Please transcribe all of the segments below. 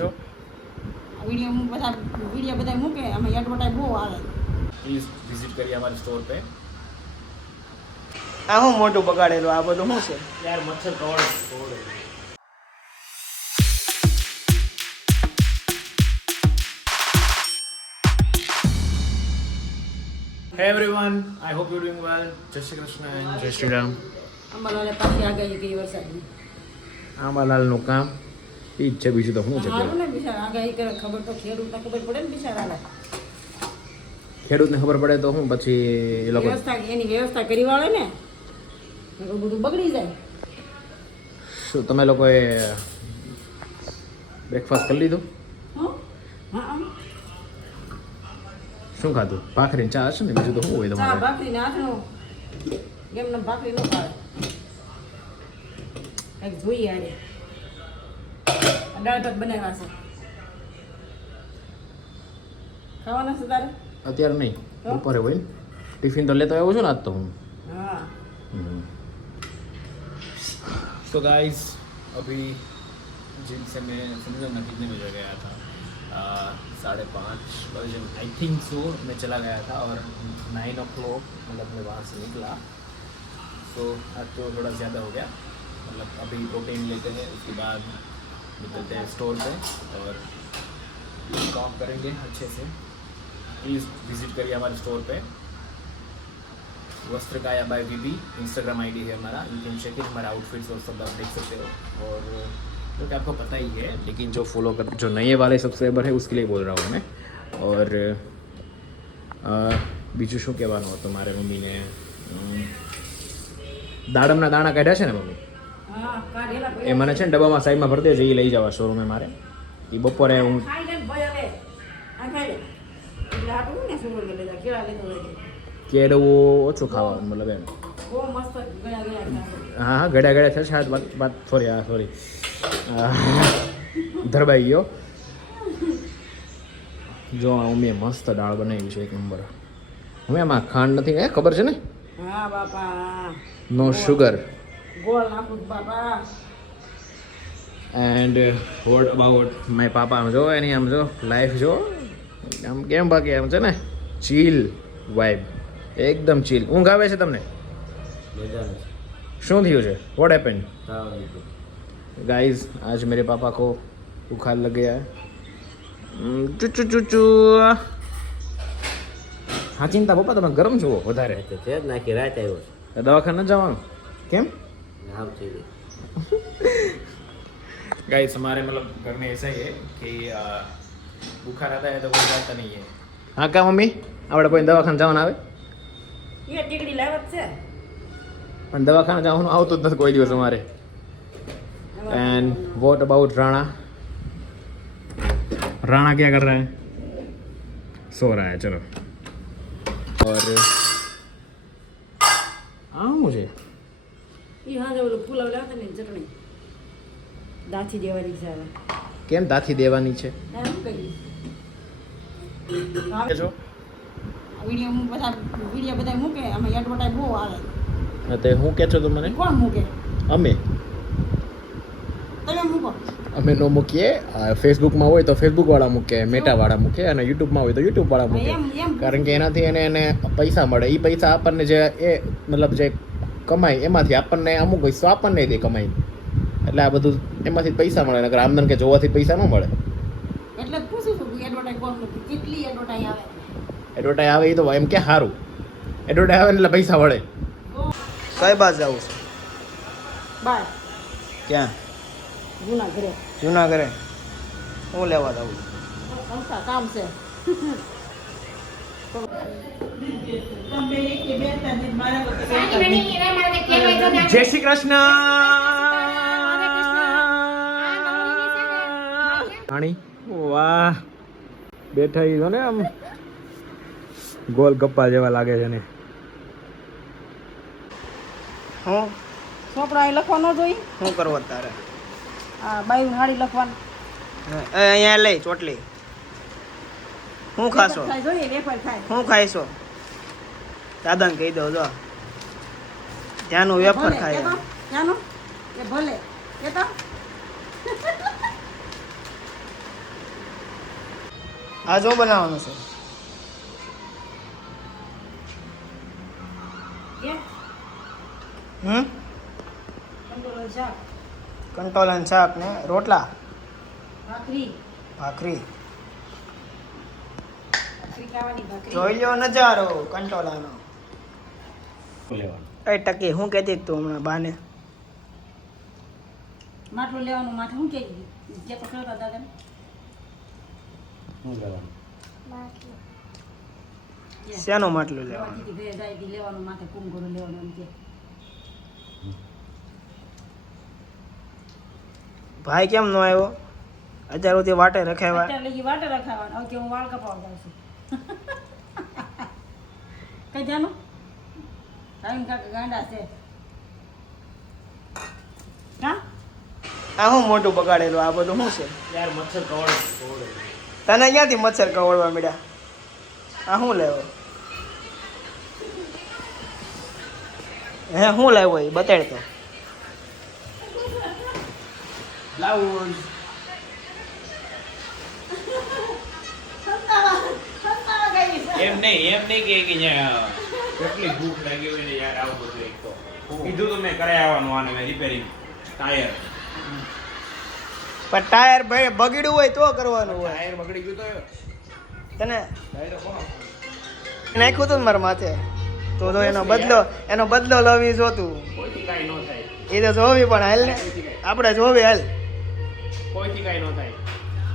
છો વિડીયો બધા મૂકે અમે એડવર્ટાઈઝ બહુ આવે પ્લીઝ વિઝિટ કરીએ અમારી સ્ટોર पे આ હું મોટું બગાડેલું આ બધું શું છે यार मच्छर तोड़ Hey everyone, I hope you're doing well. Jai Shri Krishna and Jai Shri Ram. અમારે પાછી આગાહી ગઈ વરસાદની આંબાલાલનું કામ ઈ જ છે, બીજું તો શું છે? સારું ને બિચારા આગાહી કરે ખબર તો ખેડૂતને ખબર પડે ને બિચારાને ખેડૂતને ખબર પડે તો શું પછી એ લોકો એની વ્યવસ્થા કરી વાળે ને તો બધું બગડી જાય. શું તમે લોકોએ બ્રેકફાસ્ટ કરી લીધું? હં? હા શું ખાધું? ભાખરી ચા હશે ને, બીજું તો શું હોય ચા તમારે? ભાખરી ને આથણું એમને ભાખરી ન ખાવે કંઈક જોઈએ આને દાળ ભાત બનાવ્યા છે ખાવાના છે તારે? અત્યારે નહીં, તો? બપોરે હોય ને. ટિફિન તો લેતો આવ્યો છું ને આજ તો હું. હા तो गाइस अभी जिम से मैं समझो ना कितने बजे गया था 5:30 बजे आई थिंक सो मैं चला गया था और 9 o'clock मतलब मैं वहाँ से निकला. तो आज तो थोड़ा ज़्यादा हो गया, मतलब अभी प्रोटीन लेते हैं उसके बाद निकलते हैं स्टोर पे और काम करेंगे अच्छे से. प्लीज़ विज़िट करिए हमारे स्टोर पे. वस्त्रकाया बाय वीबी इंस्टाग्राम आईडी है हमारा, यू कैन चेक इट. हमारा आउटफिट्स और सब आप देख सकते हो. और तो क्या आपको पता ही है, लेकिन जो फॉलो कर जो नए वाले सब्सक्राइबर है उसके लिए बोल रहा हूँ मैं. और બીજું શું કહેવાનું હતું મારે મમ્મીને? દાડમના દાણા કાઢ્યા છે ને મમ્મી, હા કાઢેલા એ મને છે ને ડબ્બામાં સાઈડમાં ભરી દેજો, એ લઈ જવા શોરૂમે મારે. એ બપોરે હું ખાઈ લે ભાઈ હવે આ ખાઈ લે એટલે આપણું ને સુગર કે લેતા કેળા લેતો હોય છે કેળવું ઓછું ખાવાનું, મતલબ એમ. બહુ મસ્ત ગળા ગળા ખાશે. હા હા ગળ્યા ગળ્યા થશે. વાત વાત સોરી હા સોરી ધરબાઈ ગયો. જો મમ્મીએ મસ્ત દાળ બનાવી છે, એક નંબર. હવે એમાં ખાંડ નથી, એ ખબર છે ને? હા બાપા નો શુગર. ગોળ નાખું બાપા. એન્ડ વોટ અબાઉટ માય પાપા? આમ જો એની આમ જો લાઈફ જો આમ કેમ બાકી આમ છે ને ચીલ વાઇબ, એકદમ ચીલ. ઊંઘ આવે છે તમને? શું થયું છે? What happen guys? आज मेरे पापा को बुखार लग गया है. चुचू चुचू. હા ચિંતા પપ્પા, તમે ગરમ છો વધારે. છે જ નાખી રાત આવ્યો છે દવાખાને જવાનું કેમ? આમ થઈ ગઈ गाइस हमारे मतलब घर में ऐसा ही है कि बुखार आता है तो कोई जाता नहीं है. हाँ क्या मम्मी, આપણે કોઈ દવાખાને જવાનું આવે? એ ટીકડી લાવત છે પણ દવાખાને જવાનું આવતું જ નથી કોઈ દિવસ અમારે. And what about Rana? Rana क्या कर रहा है? सो रहा है. चलो. और हाँ मुझे એ હા જે ઓલું પુલાવ લાવતા ને ચટણી દાથી દેવાની છે હવે કેમ દાથી દેવાની છે? તારે શું કરી છો વિડીયો બધા મૂકે અમે એડવર્ટાઈઝ બહુ આવે તે હું કે છો તો મને? કોણ મૂકે? અમે તમે મૂકો. અમે નો મૂકીએ. ફેસબુકમાં હોય તો ફેસબુક વાળા મૂકે, મેટા વાળા મૂકે, અને યુટ્યુબમાં હોય તો યુટ્યુબ વાળા મૂકે. એમ કારણ કે એનાથી એને પૈસા મળે. એ પૈસા આપણને જે એ મતલબ જે કમાય એમાંથી આપણને અમુક પૈસો આપણને દે કમાઈ, એટલે આ બધું એમાંથી પૈસા મળે. નકર આમદન કે જોવાથી પૈસા ન મળે. એટલે જ પૂછું છું એડવર્ટાઈઝ કોણ મૂકે, કેટલી એડવર્ટાઈઝ આવે. એડવર્ટાઈઝ આવે એ તો એમ કે સારું, એડવર્ટાઈઝ આવે ને એટલે પૈસા મળે. કઈ બાજુ જવું છે? બાય ક્યાં? ગુના ઘરે જૂના ઘરે હું લેવા જવું? સંસ્થા કામ છે. જય શ્રી કૃષ્ણ. પાણી વાહ, બેઠા ઈ ને આમ ગોલ ગપ્પા જેવા લાગે છે ને. હું ચોપડા અહીં લખવા ન જોઈ? શું કરવું તારે? આ બાયું હાડી લખવાનું અહીંયા લઈ ચોટલી. શું ખાશો? ખાય જોઈએ વેફર ખાય. શું ખાઈશો? દાદાને કહી દો જો ત્યાંનું વેફર ખાય. ત્યાંનું એ ભલે એ તો આ જો બનાવવાનું છે કે હમ કંટોળા શાક કંટોલાનું શાક ને રોટલા ભાખરી ભાખરી ખાવાની ભાખરી જોઈ લ્યો નજારો કંટોલાનો લેવાનું એ ટકી હું કહેતી તું હમણાં બાને માટલું લેવાનું માથે શું કે જે પકડતા દાદા શું લેવાનું શેનું માટલું લેવાનું લેવાનું માથે કુંગોરો લેવાનું એમ કે ભાઈ કેમ નો આવ્યો અત્યાર સુધી વાટે રખાવ્યા અત્યારે લગી વાટે રખાવાનું હવે કે હું વાળ કપાવા જાઉં છું કઈ જાનું ટાઈમ કાકા ગાંડા છે હા આ હું મોટું બગાડેલું આ બધું શું છે યાર મચ્છર કવડ તને ક્યાંથી મચ્છર કવડવા મળ્યા આ શું લેવો હે શું લાવ્યો એ બતાડ તો બ્લાઉઝ એમ નહીં કે અહીંયા કેટલી ભૂખ લાગી હોય ને યાર આવું બધું એક તો કીધું તો મેં કરાય આવવાનું આને મેં રિપેરિંગ ટાયર પણ ટાયર ભાઈ બગડ્યું હોય તો કરવાનું હોય ટાયર બગડી ગયું તો તને ટાયર કોણ નાખ્યું તું ને મારા માથે તો એનો બદલો લવી જોતું કોઈથી કાંઈ ન થાય એ તો જોવી પણ હાલ ને આપણે જોવી હાલ કોઈથી કાંઈ ન થાય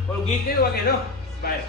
ઓલું ગીત કયું વાગે જો બાય